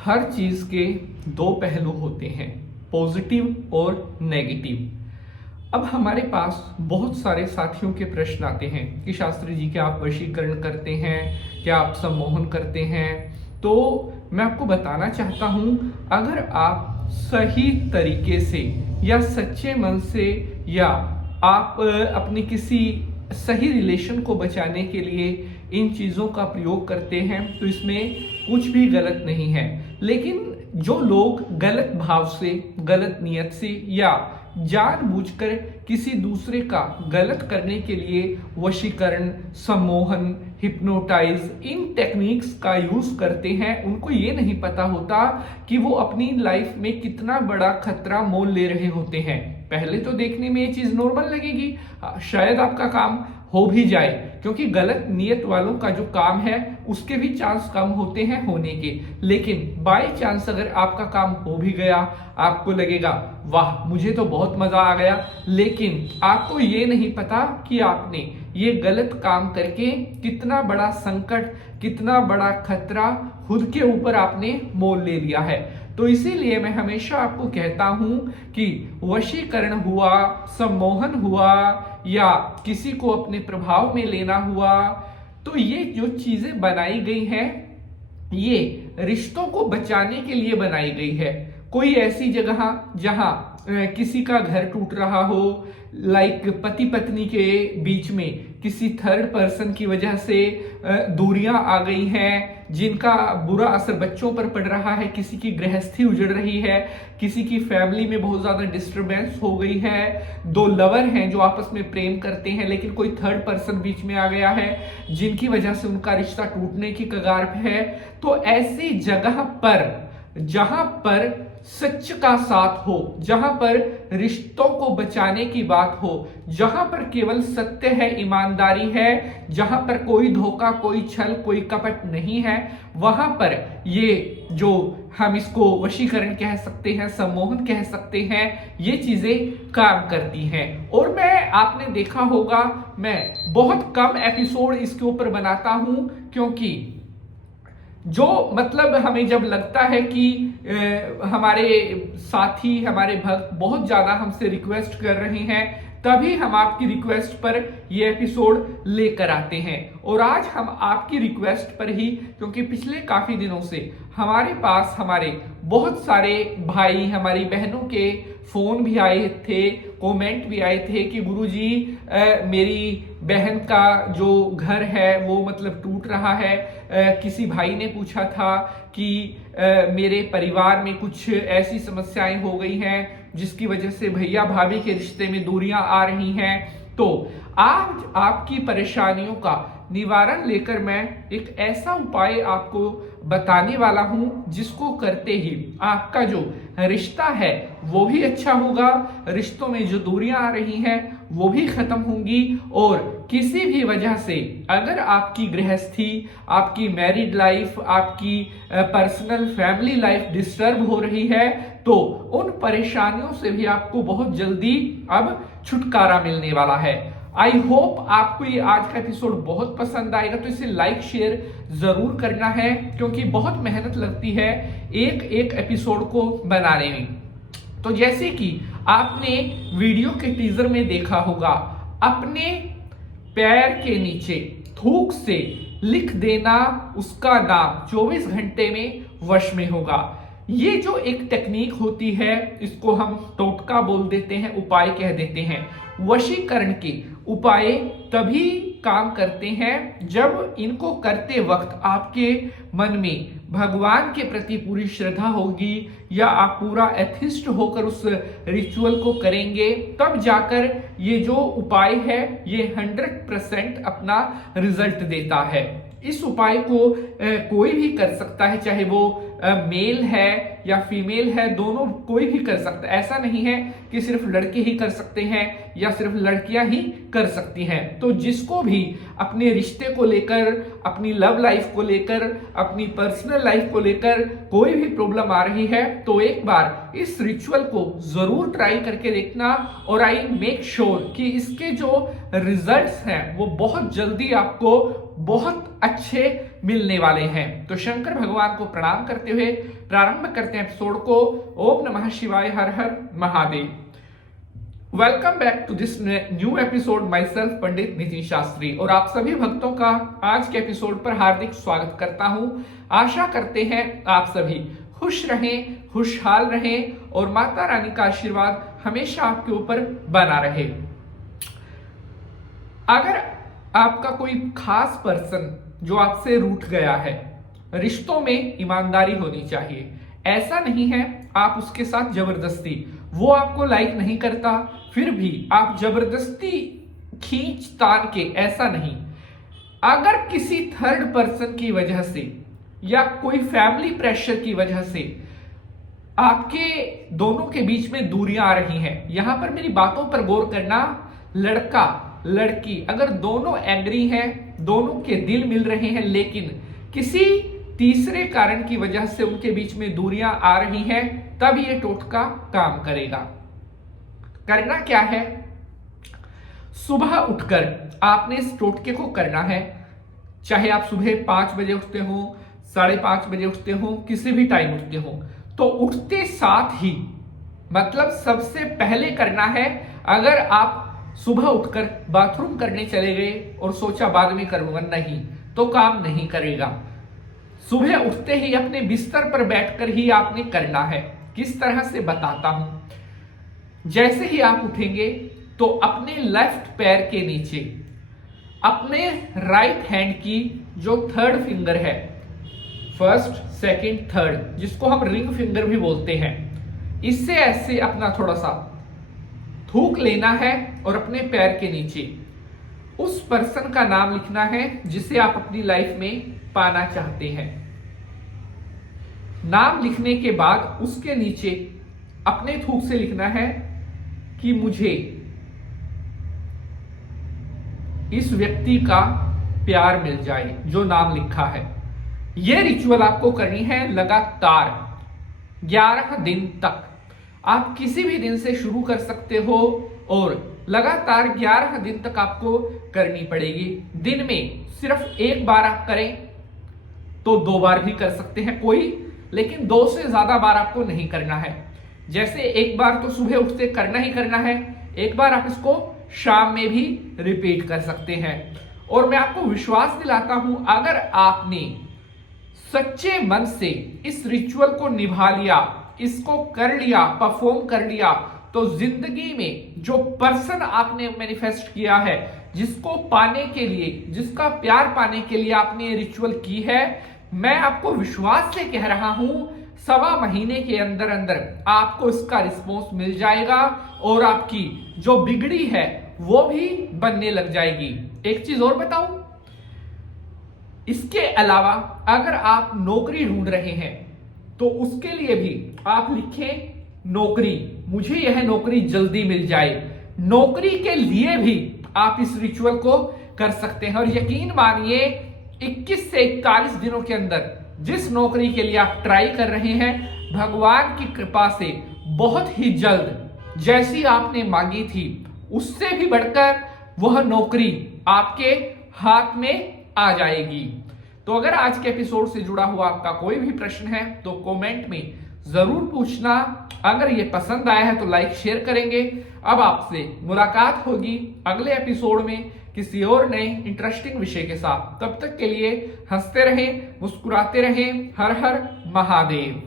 हर चीज के दो पहलू होते हैं, पॉजिटिव और नेगेटिव। अब हमारे पास बहुत सारे साथियों के प्रश्न आते हैं कि शास्त्री जी, क्या आप वशीकरण करते हैं, क्या आप सम्मोहन करते हैं? तो मैं आपको बताना चाहता हूं, अगर आप सही तरीके से या सच्चे मन से या आप अपनी किसी सही रिलेशन को बचाने के लिए इन चीज़ों का प्रयोग करते हैं तो इसमें कुछ भी गलत नहीं है। लेकिन जो लोग गलत भाव से, गलत नियत से या जानबूझकर किसी दूसरे का गलत करने के लिए वशीकरण, सम्मोहन, हिप्नोटाइज इन टेक्निक्स का यूज करते हैं, उनको ये नहीं पता होता कि वो अपनी लाइफ में कितना बड़ा खतरा मोल ले रहे होते हैं। पहले तो देखने में ये चीज नॉर्मल लगेगी, शायद आपका काम हो भी जाए, क्योंकि गलत नियत वालों का जो काम है उसके भी चांस कम होते हैं होने के। लेकिन बाय चांस अगर आपका काम हो भी गया, आपको लगेगा वाह मुझे तो बहुत मजा आ गया, लेकिन आपको ये नहीं पता कि आपने ये गलत काम करके कितना बड़ा संकट, कितना बड़ा खतरा खुद के ऊपर आपने मोल ले लिया है। तो इसीलिए मैं हमेशा आपको कहता हूं कि वशीकरण हुआ, सम्मोहन हुआ या किसी को अपने प्रभाव में लेना हुआ, तो ये जो चीजें बनाई गई हैं ये रिश्तों को बचाने के लिए बनाई गई है। कोई ऐसी जगह जहां किसी का घर टूट रहा हो, लाइक पति पत्नी के बीच में किसी थर्ड पर्सन की वजह से दूरियां आ गई हैं, जिनका बुरा असर बच्चों पर पड़ रहा है, किसी की गृहस्थी उजड़ रही है, किसी की फैमिली में बहुत ज्यादा डिस्टरबेंस हो गई है, दो लवर हैं जो आपस में प्रेम करते हैं लेकिन कोई थर्ड पर्सन बीच में आ गया है जिनकी वजह से उनका रिश्ता टूटने की कगार पे है। तो ऐसी जगह पर जहां पर सच का साथ हो, जहां पर रिश्तों को बचाने की बात हो, जहां पर केवल सत्य है, ईमानदारी है, जहां पर कोई धोखा, कोई छल, कोई कपट नहीं है, वहां पर ये जो हम इसको वशीकरण कह सकते हैं, सम्मोहन कह सकते हैं, ये चीजें काम करती हैं। और मैं, आपने देखा होगा, मैं बहुत कम एपिसोड इसके ऊपर बनाता हूं, क्योंकि जो मतलब हमें जब लगता है कि हमारे साथी, हमारे भक्त बहुत ज्यादा हमसे रिक्वेस्ट कर रहे हैं, तभी हम आपकी रिक्वेस्ट पर ये एपिसोड लेकर आते हैं। और आज हम आपकी रिक्वेस्ट पर ही, क्योंकि पिछले काफी दिनों से हमारे पास हमारे बहुत सारे भाई, हमारी बहनों के फोन भी आए थे, कमेंट भी आए थे कि गुरुजी मेरी बहन का जो घर है वो मतलब टूट रहा है। किसी भाई ने पूछा था कि मेरे परिवार में कुछ ऐसी समस्याएं हो गई हैं जिसकी वजह से भैया भाभी के रिश्ते में दूरियां आ रही हैं। तो आज आपकी परेशानियों का निवारण लेकर मैं एक ऐसा उपाय आपको बताने वाला हूं जिसको करते ही आपका जो रिश्ता है वो भी अच्छा होगा, रिश्तों में जो दूरियां आ रही हैं वो भी खत्म होंगी, और किसी भी वजह से अगर आपकी गृहस्थी, आपकी मैरिड लाइफ, आपकी पर्सनल फैमिली लाइफ डिस्टर्ब हो रही है तो उन परेशानियों से भी आपको बहुत जल्दी अब छुटकारा मिलने वाला है। आई होप आपको ये आज का एपिसोड बहुत पसंद आएगा, तो इसे लाइक शेयर जरूर करना है, क्योंकि बहुत मेहनत लगती है एक एक एपिसोड को बनाने में। तो जैसे कि आपने वीडियो के टीजर में देखा होगा, अपने पैर के नीचे थूक से लिख देना उसका नाम 24 घंटे में वश में होगा। ये जो एक टेक्निक होती है इसको हम टोटका बोल देते हैं, उपाय कह देते हैं। वशीकरण के उपाय तभी काम करते हैं जब इनको करते वक्त आपके मन में भगवान के प्रति पूरी श्रद्धा होगी, या आप पूरा एथिस्ट होकर उस रिचुअल को करेंगे, तब जाकर ये जो उपाय है ये 100% अपना रिजल्ट देता है। इस उपाय को कोई भी कर सकता है, चाहे वो मेल है या फीमेल है, दोनों कोई भी कर सकता है। ऐसा नहीं है कि सिर्फ लड़के ही कर सकते हैं या सिर्फ लड़कियां ही कर सकती हैं। तो जिसको भी अपने रिश्ते को लेकर, अपनी लव लाइफ को लेकर, अपनी पर्सनल लाइफ को लेकर कोई भी प्रॉब्लम आ रही है तो एक बार इस रिचुअल को जरूर ट्राई करके देखना, और आई मेक श्योर कि इसके जो रिजल्ट्स हैं वो बहुत जल्दी आपको बहुत अच्छे मिलने वाले हैं। तो शंकर भगवान को प्रणाम करते हुए प्रारंभ करते हैं एपिसोड को। ओम नमः शिवाय, हर हर Mahadev. Welcome back to this new episode, myself Pandit Nitin Shastri, और आप सभी भक्तों का आज के एपिसोड पर हार्दिक स्वागत करता हूं। आशा करते हैं आप सभी खुश रहें, खुशहाल रहें और माता रानी का आशीर्वाद हमेशा आपके ऊपर बना रहे। अगर आपका कोई खास पर्सन जो आपसे रूठ गया है, रिश्तों में ईमानदारी होनी चाहिए। ऐसा नहीं है आप उसके साथ जबरदस्ती, वो आपको लाइक नहीं करता फिर भी आप जबरदस्ती खींच तान के, ऐसा नहीं। अगर किसी थर्ड पर्सन की वजह से या कोई फैमिली प्रेशर की वजह से आपके दोनों के बीच में दूरियां आ रही हैं, यहां पर मेरी बातों पर गौर करना। लड़का लड़की अगर दोनों एग्री हैं, दोनों के दिल मिल रहे हैं, लेकिन किसी तीसरे कारण की वजह से उनके बीच में दूरियां आ रही हैं, तब ये टोटका काम करेगा। करना क्या है? सुबह उठकर आपने इस टोटके को करना है। चाहे आप सुबह 5 बजे उठते हो, 5:30 बजे उठते हो, किसी भी टाइम उठते हो, तो उठते साथ ही, मतलब सबसे पहले करना है। अगर आप सुबह उठकर बाथरूम करने चले गए और सोचा बाद में करूंगा, नहीं, तो काम नहीं करेगा। सुबह उठते ही अपने बिस्तर पर बैठकर ही आपने करना है। किस तरह से बताता हूं। जैसे ही आप उठेंगे तो अपने लेफ्ट पैर के नीचे अपने राइट हैंड की जो थर्ड फिंगर है, फर्स्ट, सेकंड, थर्ड, जिसको हम रिंग फिंगर भी बोलते हैं, इससे ऐसे अपना थोड़ा सा थूक लेना है और अपने पैर के नीचे उस पर्सन का नाम लिखना है जिसे आप अपनी लाइफ में पाना चाहते हैं। नाम लिखने के बाद उसके नीचे अपने थूक से लिखना है कि मुझे इस व्यक्ति का प्यार मिल जाए, जो नाम लिखा है। यह रिचुअल आपको करनी है लगातार 11 दिन तक। आप किसी भी दिन से शुरू कर सकते हो और लगातार 11 दिन तक आपको करनी पड़ेगी। दिन में सिर्फ एक बार आप करें तो 2 बार भी कर सकते हैं कोई, लेकिन 2 से ज्यादा बार आपको नहीं करना है। जैसे एक बार तो सुबह उठते करना ही करना है, एक बार आप इसको शाम में भी रिपीट कर सकते हैं। और मैं आपको विश्वास दिलाता हूं, अगर आपने सच्चे मन से इस रिचुअल को निभा लिया, इसको कर लिया, परफॉर्म कर लिया, तो जिंदगी में जो पर्सन आपने मैनिफेस्ट किया है, जिसको पाने के लिए, जिसका प्यार पाने के लिए आपने ये रिचुअल की है, मैं आपको विश्वास से कह रहा हूं, 1.25 महीने के अंदर अंदर आपको इसका रिस्पॉन्स मिल जाएगा और आपकी जो बिगड़ी है वो भी बनने लग जाएगी। एक चीज और बताऊं, इसके अलावा अगर आप नौकरी ढूंढ रहे हैं तो उसके लिए भी आप लिखें नौकरी, मुझे यह नौकरी जल्दी मिल जाए। नौकरी के लिए भी आप इस रिचुअल को कर सकते हैं। और यकीन मानिए 21 से 41 दिनों के अंदर जिस नौकरी के लिए आप ट्राई कर रहे हैं, भगवान की कृपा से बहुत ही जल्द, जैसी आपने मांगी थी उससे भी बढ़कर वह नौकरी आपके हाथ में आ जाएगी। तो अगर आज के एपिसोड से जुड़ा हुआ आपका कोई भी प्रश्न है तो कमेंट में जरूर पूछना। अगर ये पसंद आया है तो लाइक शेयर करेंगे। अब आपसे मुलाकात होगी अगले एपिसोड में किसी और नए इंटरेस्टिंग विषय के साथ। तब तक के लिए हंसते रहें, मुस्कुराते रहें। हर हर महादेव।